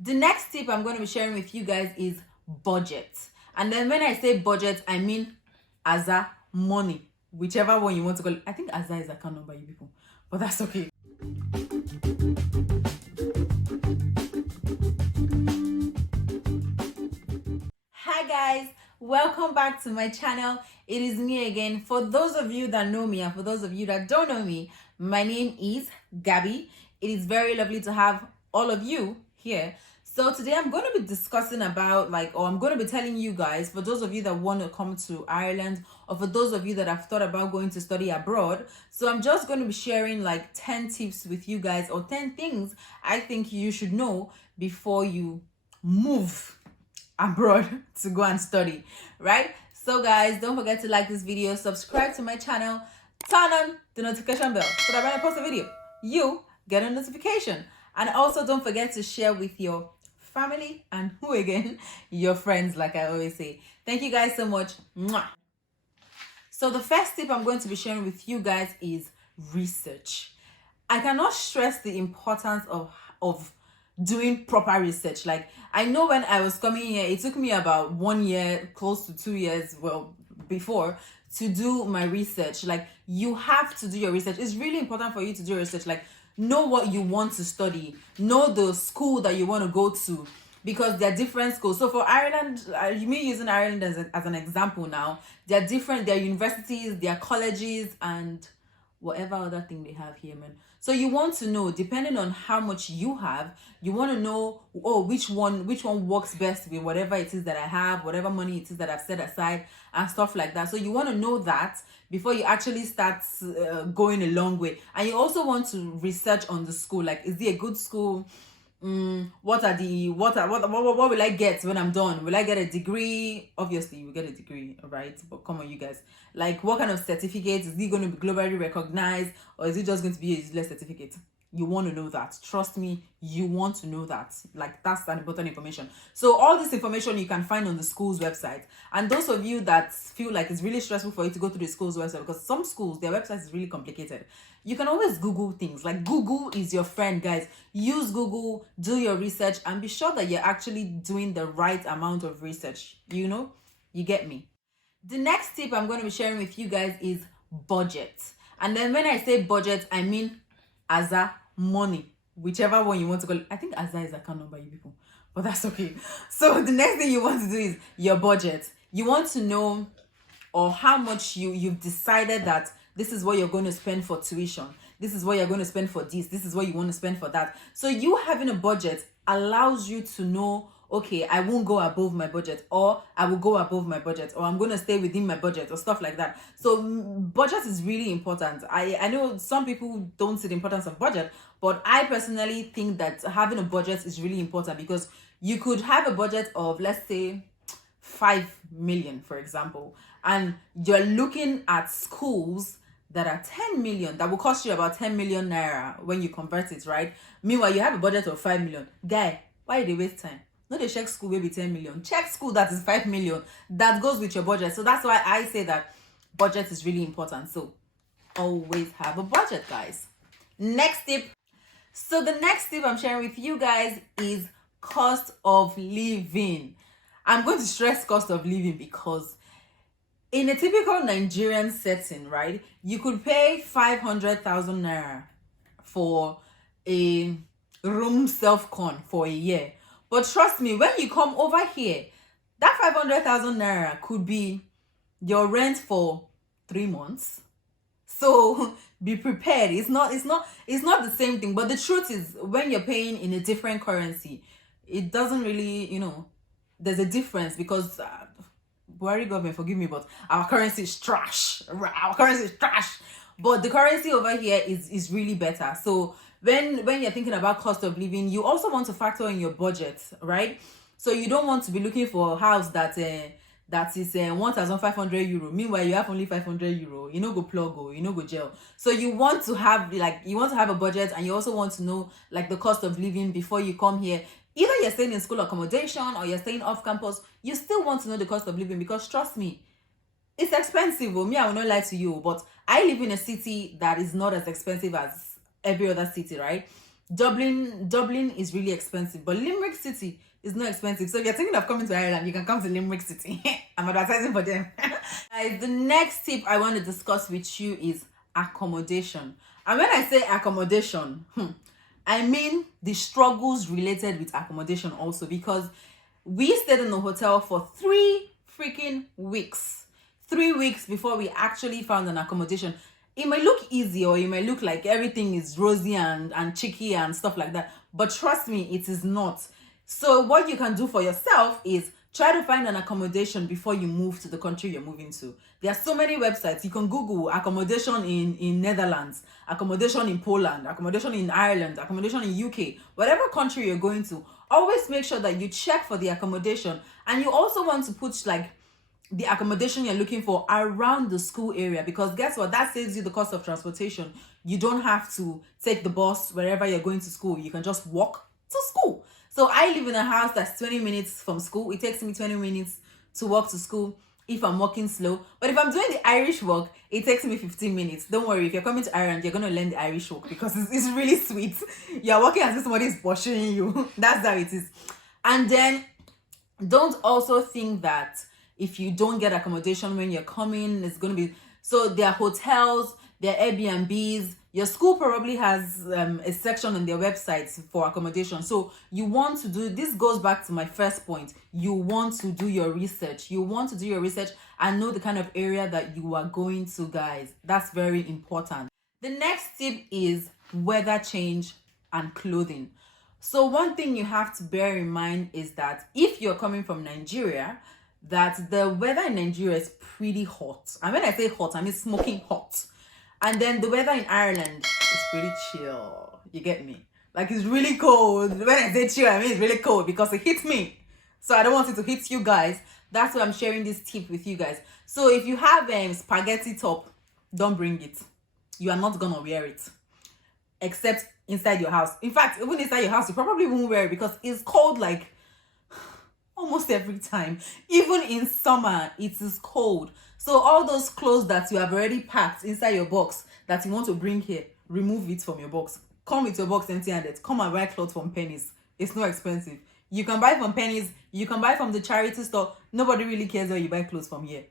The next tip I'm going to be sharing with you guys is budget. And then when I say budget, I mean Aza, money, whichever one you want to call it. I think Aza is account number, you people, but that's okay. Hi guys, welcome back to my channel. It is me again. For those of you that know me and for those of you that don't know me, my name is Gabby. It is very lovely to have all of you here. So today I'm going to be discussing about I'm going to be telling you guys, for those of you that want to come to Ireland or for those of you that have thought about going to study abroad. So I'm just going to be sharing 10 tips with you guys, or 10 things I think you should know before you move abroad to go and study, right? So guys, don't forget to like this video, subscribe to my channel, turn on the notification bell so that when I post a video, you get a notification. And also don't forget to share with your family and who again? Your friends, like I always say. Thank you guys so much. Mwah. So the first tip I'm going to be sharing with you guys is research. I cannot stress the importance of doing proper research. I know when I was coming here, it took me about 1 year, close to 2 years, before, to do my research. You have to do your research. It's really important for you to do your research. Know what you want to study, know the school that you want to go to, because they're different schools. So for Ireland, me using Ireland as an example now, they're different. They're universities, they're colleges, and whatever other thing they have here, man. So you want to know, depending on how much you have, you want to know, which one works best with whatever it is that I have, whatever money it is that I've set aside and stuff like that. So you want to know that before you actually start going a long way. And you also want to research on the school. Is it a good school? What will I get when I'm done? Will I get a degree? Obviously you will get a degree, right? But come on, you guys, what kind of certificate? Is it going to be globally recognized, or is it just going to be a useless certificate? You want to know that. Trust me, you want to know that. That's an important information. So all this information you can find on the school's website. And those of you that feel like it's really stressful for you to go to the school's website, because some schools, their website is really complicated, you can always Google things. Google is your friend, guys. Use Google, do your research, and be sure that you're actually doing the right amount of research. You get me. The next tip I'm going to be sharing with you guys is budget. And then when I say budget, I mean Aza, money, whichever one you want to call it. I think Aza is account number, you people, but that's okay. So the next thing you want to do is your budget. You want to know, or how much you've decided that this is what you're going to spend for tuition, this is what you're going to spend for this is what you want to spend for that. So you having a budget allows you to know, okay, I won't go above my budget, or I will go above my budget, or I'm going to stay within my budget, or stuff like that. So budget is really important. I know some people don't see the importance of budget, but I personally think that having a budget is really important, because you could have a budget of, let's say, 5 million, for example, and you're looking at schools that are 10 million, that will cost you about 10 million naira when you convert it, right? Meanwhile, you have a budget of 5 million. Guy, why do they waste time? No, they check school maybe 10 million. Check school that is 5 million. That goes with your budget. So that's why I say that budget is really important. So always have a budget, guys. Next tip. So the next tip I'm sharing with you guys is cost of living. I'm going to stress cost of living because in a typical Nigerian setting, right, you could pay 500,000 naira for a room self-con for a year. But trust me, when you come over here, that 500,000 naira could be your rent for 3 months. So be prepared. It's not the same thing. But the truth is, when you're paying in a different currency, it doesn't really, there's a difference, because Buhari government, forgive me, but our currency is trash. Our currency is trash. But the currency over here is really better. So when you're thinking about cost of living, you also want to factor in your budget, right? So you don't want to be looking for a house that is 1,500 euro. Meanwhile, you have only 500 euro. You know, go plug, go gel. So you want to have a budget, and you also want to know the cost of living before you come here. Either you're staying in school accommodation or you're staying off campus, you still want to know the cost of living, because trust me, it's expensive. Me, I will not lie to you, but I live in a city that is not as expensive as every other city, right? Dublin is really expensive, but Limerick City is not expensive. So if you're thinking of coming to Ireland, you can come to Limerick City. I'm advertising for them. Guys, the next tip I want to discuss with you is accommodation. And when I say accommodation, I mean the struggles related with accommodation also, because we stayed in the hotel for 3 freaking weeks. 3 weeks before we actually found an accommodation. It might look easy, or it might look like everything is rosy and cheeky and stuff like that. But trust me, it is not. So what you can do for yourself is try to find an accommodation before you move to the country you're moving to. There are so many websites. You can Google accommodation in Netherlands, accommodation in Poland, accommodation in Ireland, accommodation in UK, whatever country you're going to. Always make sure that you check for the accommodation, and you also want to put like the accommodation you're looking for around the school area, because guess what, that saves you the cost of transportation. You don't have to take the bus wherever you're going to school. You can just walk to school. So I live in a house that's 20 minutes from school. It takes me 20 minutes to walk to school if I'm walking slow. But if I'm doing the Irish walk, it takes me 15 minutes. Don't worry, if you're coming to Ireland, you're going to learn the Irish walk, because it's really sweet. You're walking as if somebody is pursuing you. That's how it is. And then don't also think that if you don't get accommodation when you're coming, it's going to be... So there are hotels, there are Airbnbs. Your school probably has a section on their websites for accommodation. So you want to do... This goes back to my first point. You want to do your research. You want to do your research and know the kind of area that you are going to, guys. That's very important. The next tip is weather change and clothing. So one thing you have to bear in mind is that if you're coming from Nigeria, that the weather in Nigeria is pretty hot. And when I say hot, I mean smoking hot. And then the weather in Ireland is pretty chill. You get me? Like, it's really cold. When I say chill, I mean it's really cold because it hits me. So I don't want it to hit you guys. That's why I'm sharing this tip with you guys. So if you have a spaghetti top, don't bring it. You are not gonna wear it. Except inside your house. In fact, even inside your house, you probably won't wear it because it's cold like almost every time. Even in summer, it is cold. So all those clothes that you have already packed inside your box that you want to bring here, remove it from your box. Come with your box empty-handed. Come and buy clothes from Pennies. It's not expensive. You can buy from Pennies. You can buy from the charity store. Nobody really cares where you buy clothes from here,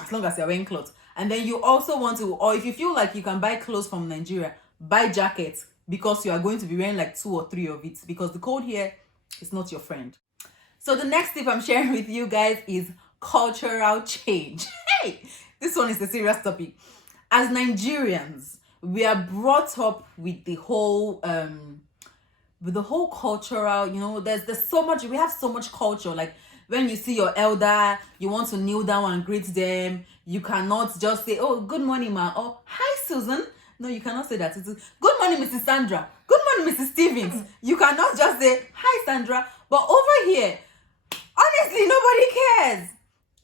as long as you're wearing clothes. And then you also want to, or if you feel like you can buy clothes from Nigeria, buy jackets, because you are going to be wearing like 2 or 3 of it, because the cold here is not your friend. So the next tip I'm sharing with you guys is cultural change. Hey, this one is a serious topic. As Nigerians, we are brought up with the whole cultural, you know, there's so much, we have so much culture. Like when you see your elder, you want to kneel down and greet them. You cannot just say, oh, good morning, ma, or hi, Susan. No, you cannot say that. It's good morning, Mrs. Sandra. Good morning, Mrs. Stevens. You cannot just say, hi, Sandra. But over here, honestly, nobody cares,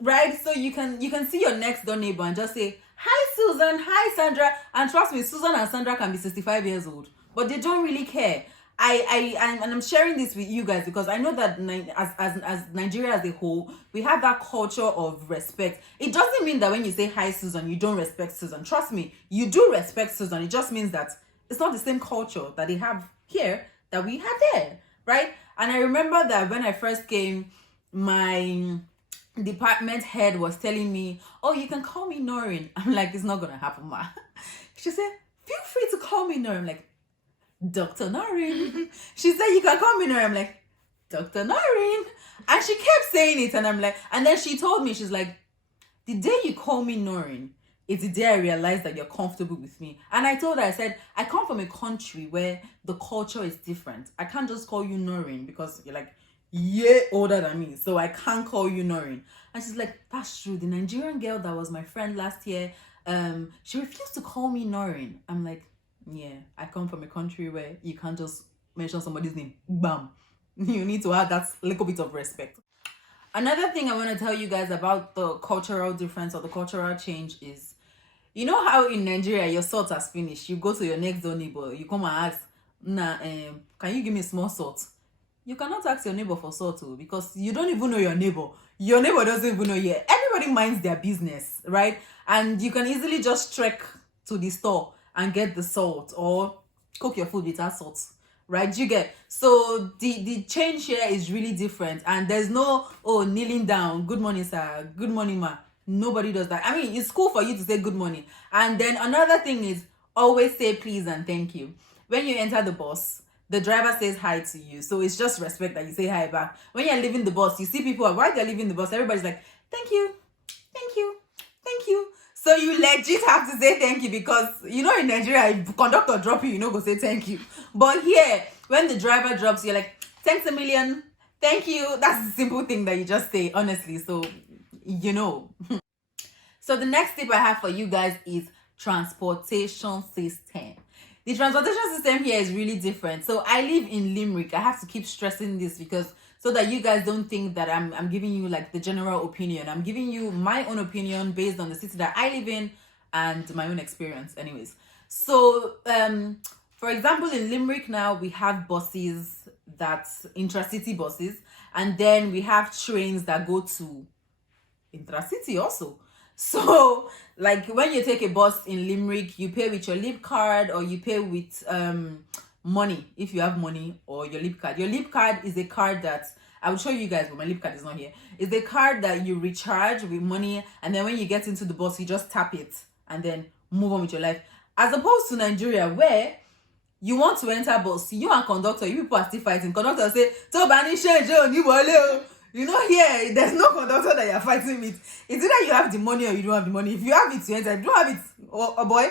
right? So you can see your next door neighbor and just say, hi, Susan, hi, Sandra. And trust me, Susan and Sandra can be 65 years old, but they don't really care. I'm sharing this with you guys because I know that as Nigeria as a whole, we have that culture of respect. It doesn't mean that when you say hi, Susan, you don't respect Susan. Trust me, you do respect Susan. It just means that it's not the same culture that they have here that we have there, right? And I remember that when I first came, my department head was telling me, oh, you can call me Noreen. I'm like, it's not gonna happen, ma. She said, feel free to call me Noreen. I'm like, Dr. Noreen. She said, you can call me Noreen. I'm like, Dr. Noreen. And she kept saying it, and I'm like, and then she told me, she's like, the day you call me Noreen is the day I realized that you're comfortable with me. And I told her, I said, I come from a country where the culture is different. I can't just call you Noreen because you're like older than me, so I can't call you Noreen. And she's like, that's true. The Nigerian girl that was my friend last year, she refused to call me Noreen. I'm like, yeah, I come from a country where you can't just mention somebody's name. Bam. You need to have that little bit of respect. Another thing I want to tell you guys about the cultural difference or the cultural change is, you know how in Nigeria your salt has finished. You go to your next door neighbor, you come and ask, nah, can you give me small salt? You cannot ask your neighbor for salt because you don't even know your neighbor. Your neighbor doesn't even know yet. Everybody minds their business, right? And you can easily just trek to the store and get the salt or cook your food without salt. right? You get, so the change here is really different, and there's no, oh, kneeling down, good morning sir, good morning ma. Nobody does that. I mean, it's cool for you to say good morning. And then another thing is, always say please and thank you. When you enter the bus, the driver says hi to you, so it's just respect that you say hi back. When you're leaving the bus, you see people, while they're leaving the bus, everybody's like, thank you, thank you, thank you. So you legit have to say thank you, because you know in Nigeria, if conductor drop you, go say thank you. But here, when the driver drops, you're like, thanks a million, thank you. That's the simple thing that you just say, honestly. So you know. So the next tip I have for you guys is transportation system. The transportation system here is really different. So I live in Limerick. I have to keep stressing this, because so that you guys don't think that I'm giving you like the general opinion. I'm giving you my own opinion based on the city that I live in and my own experience anyways. So for example, in Limerick now, we have buses, that's intracity buses, and then we have trains that go to intracity also. So like when you take a bus in Limerick, you pay with your leap card, or you pay with money if you have money, or your leap card. Your leap card is a card that I will show you guys, but my leap card is not here. It's a card that you recharge with money, and then when you get into the bus, you just tap it and then move on with your life. As opposed to Nigeria, where you want to enter bus, you and conductor, you people are still fighting. Conductor say, "So bani change, you know, here there's no conductor that you're fighting with. It's either you have the money or you don't have the money. If you have it, you enter. If you don't have it, oh boy,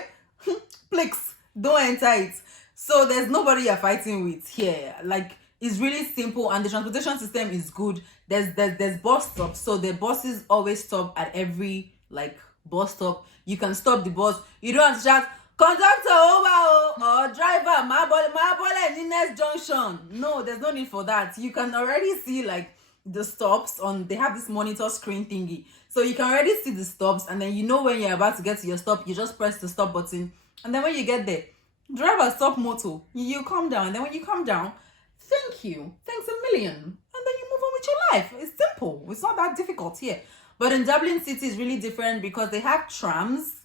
please don't enter it. So there's nobody you're fighting with here. Like, it's really simple, and the transportation system is good. There's bus stops, so the buses always stop at every like bus stop. You can stop the bus. You don't have to shout, conductor over, or driver, my ball in the next junction. No, there's no need for that. You can already see like the stops on, they have this monitor screen thingy, so you can already see the stops, and then you know when you're about to get to your stop, you just press the stop button, and then when you get there, driver stop motor, you come down, and then when you come down, thank you, thanks a million, and then you move on with your life. It's simple. It's not that difficult here. But in Dublin City is really different, because they have trams.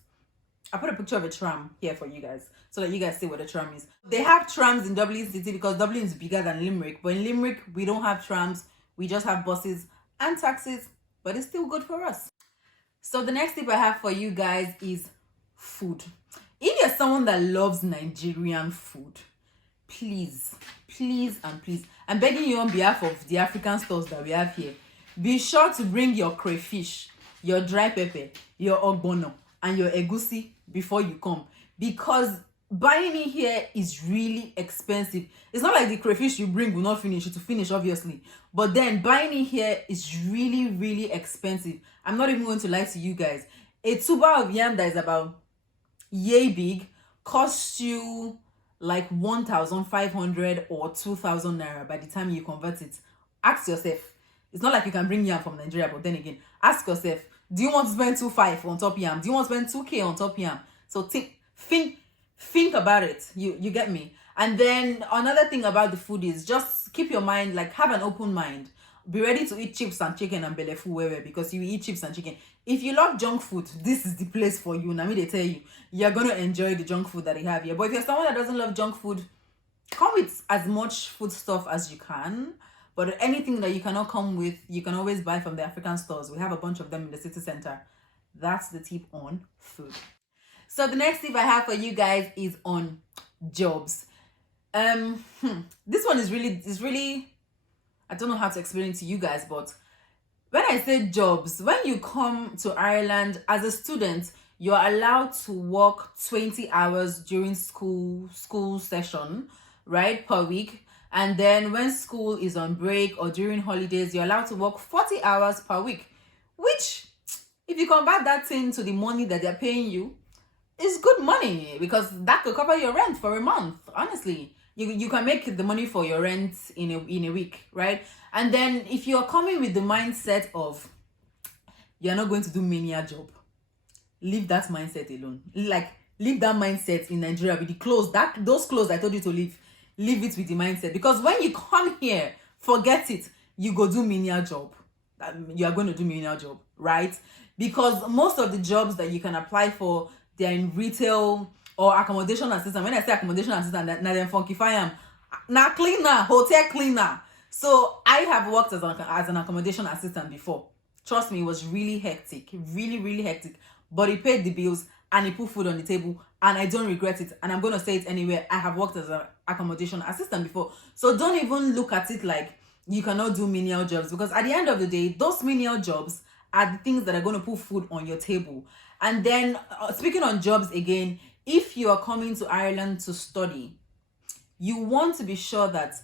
I put a picture of a tram here for you guys, so that you guys see what a tram is. They have trams in Dublin City because Dublin is bigger than Limerick, but in Limerick we don't have trams. We just have buses and taxis, but it's still good for us. So the next tip I have for you guys is food. If you're someone that loves Nigerian food, please, and please, I'm begging you on behalf of the African stores that we have here, be sure to bring your crayfish, your dry pepper, your ogbono, and your egusi before you come, because buying it here is really expensive. It's not like the crayfish you bring will not finish. It will finish, obviously, but then buying it here is really expensive. I'm not even going to lie to you guys. A tuber of yam that is about yay big costs you like 1,500 or 2,000 naira by the time you convert it. Ask yourself. It's not like you can bring yam from Nigeria, but then again, ask yourself, do you want to spend 2,500 on top yam? Do you want to spend 2K on top yam? So think about it. You get me? And then another thing about the food is just keep your mind, like have an open mind. Be ready to eat chips and chicken and belefu wherever, because you eat chips and chicken. If you love junk food, this is the place for you. Now, they tell you, you're going to enjoy the junk food that they have here. But if you're someone that doesn't love junk food, come with as much food stuff as you can. But anything that you cannot come with, you can always buy from the African stores. We have a bunch of them in the city center. That's the tip on food. So the next tip I have for you guys is on jobs. This one is really, I don't know how to explain it to you guys, but when I say jobs, when you come to Ireland as a student, you're allowed to work 20 hours during school session, right, per week. And then when school is on break or during holidays, you're allowed to work 40 hours per week, which, if you convert that thing to the money that they're paying you, is good money, because that could cover your rent for a month. Honestly, you can make the money for your rent in a week, right? And then if you're coming with the mindset of you're not going to do many a job, leave that mindset alone. Like, leave that mindset in Nigeria with the clothes, those clothes I told you to leave it with the mindset. Because when you come here, forget it, you go do menial job. You are going to do menial job, right? Because most of the jobs that you can apply for, they're in retail or accommodation assistant. When I say accommodation assistant, now them funkify them. Now cleaner, hotel cleaner. So I have worked as an accommodation assistant before. Trust me, it was really hectic, really hectic. But it paid the bills and it put food on the table, and I don't regret it. And I'm gonna say it anyway. I have worked as an accommodation assistant before. So don't even look at it like you cannot do menial jobs, because at the end of the day, those menial jobs are the things that are going to put food on your table. And then speaking on jobs again, if you are coming to Ireland to study, you want to be sure that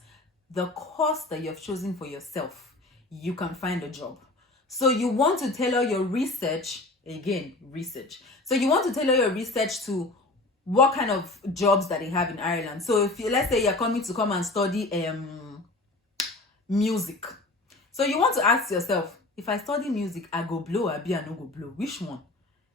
the course that you've chosen for yourself, you can find a job. So you want to tailor your research, again, research. So you want to tailor your research to what kind of jobs that they have in Ireland. So if you, let's say you're coming to come and study music. So you want to ask yourself, if I study music, I go blow, I be I no go blow. Which one?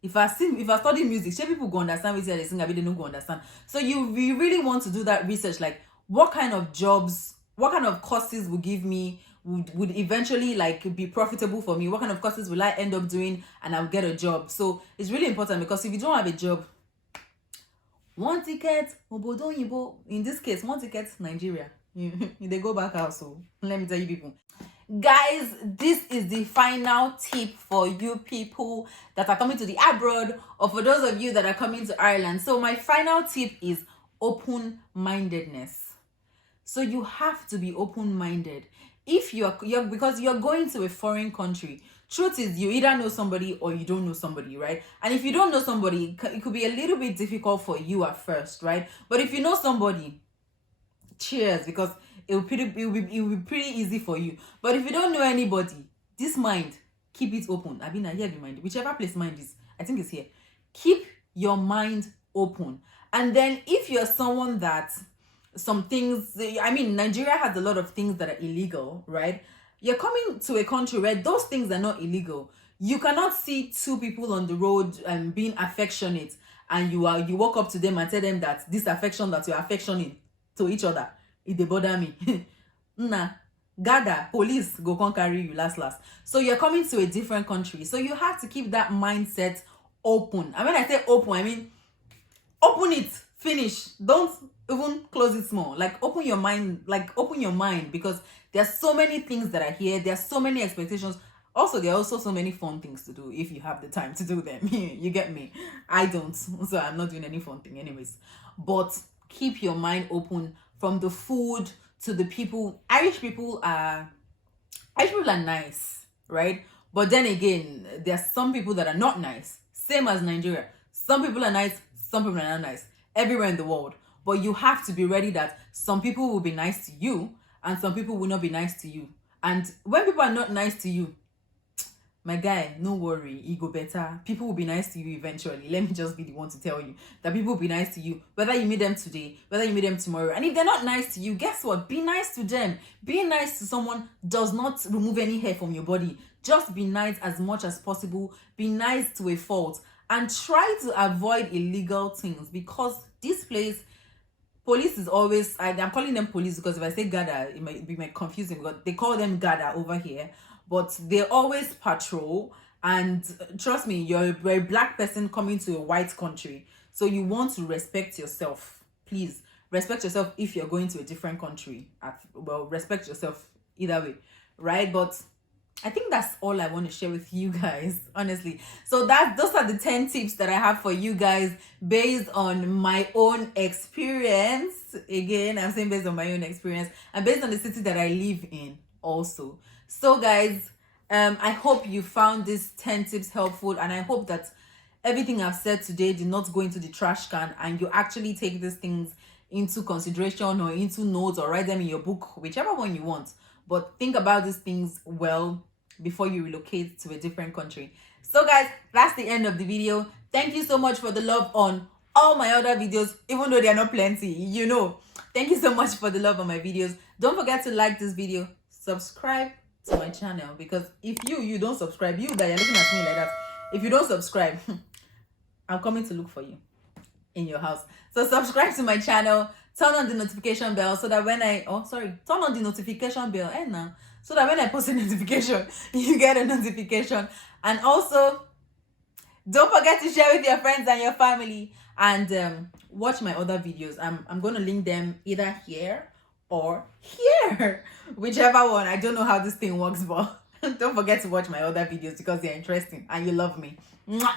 If I study music, sure people go understand what they sing, I be they no go understand. So you really want to do that research, like what kind of jobs, what kind of courses will give me, would eventually like be profitable for me, what kind of courses will I end up doing and I'll get a job. So it's really important, because if you don't have a job, one ticket, in this case, one ticket, Nigeria. They go back out. So let me tell you people, guys, this is the final tip for you people that are coming to the abroad, or for those of you that are coming to Ireland. So my final tip is open-mindedness. So you have to be open-minded. If you're because you're going to a foreign country, truth is you either know somebody or you don't know somebody, right? And if you don't know somebody, it could be a little bit difficult for you at first, right? But if you know somebody, cheers, because it will be pretty easy for you. But if you don't know anybody, this mind, keep it open. I mean, I hear the mind, whichever place mind is, I think it's here. Keep your mind open. And then if you're someone that some things, I mean, Nigeria has a lot of things that are illegal, right? You're coming to a country where those things are not illegal. You cannot see two people on the road and being affectionate, and you walk up to them and tell them that this affection that you're affectioning to each other, it dey bother me. Nah, gather, police go come carry you last. So you're coming to a different country, so you have to keep that mindset open. And when I say open, I mean open it, finish. Don't even close it small. Like open your mind, because there's so many things that are here. There's so many expectations. Also, there are also so many fun things to do if you have the time to do them. You get me? I don't, so I'm not doing any fun thing anyways. But keep your mind open, from the food to the people. Irish people are nice, right? But then again, there's some people that are not nice. Same as Nigeria. Some people are nice, some people are not nice. Everywhere in the world. But you have to be ready that some people will be nice to you and some people will not be nice to you. And when people are not nice to you, my guy, no worry, it go better. People will be nice to you eventually. Let me just be the one to tell you that people will be nice to you, whether you meet them today, whether you meet them tomorrow. And if they're not nice to you, guess what? Be nice to them. Being nice to someone does not remove any hair from your body. Just be nice as much as possible. Be nice to a fault. And try to avoid illegal things, because this place, police is always, I'm calling them police because if I say gada, it might be confusing, because they call them gada over here. But they always patrol, and trust me, you're a black person coming to a white country, so you want to respect yourself. Please respect yourself. If you're going to a different country, respect yourself either way, right? But I think that's all I want to share with you guys, honestly. So those are the 10 tips that I have for you guys based on my own experience. Again, I'm saying based on my own experience and based on the city that I live in also. So guys, I hope you found these 10 tips helpful, and I hope that everything I've said today did not go into the trash can, and you actually take these things into consideration or into notes or write them in your book, whichever one you want. But think about these things well before you relocate to a different country. So guys, that's the end of the video. Thank you so much for the love on all my other videos, even though they are not plenty, you know. Thank you so much for the love on my videos. Don't forget to like this video, subscribe to my channel, because if you don't subscribe, you that you're looking at me like that, if you don't subscribe, I'm coming to look for you in your house. So subscribe to my channel, turn on the notification bell so that when turn on the notification bell so that when I post a notification, you get a notification. And also, don't forget to share with your friends and your family, and watch my other videos. I'm going to link them either here or here. Whichever one. I don't know how this thing works, but don't forget to watch my other videos because they're interesting and you love me. Mwah!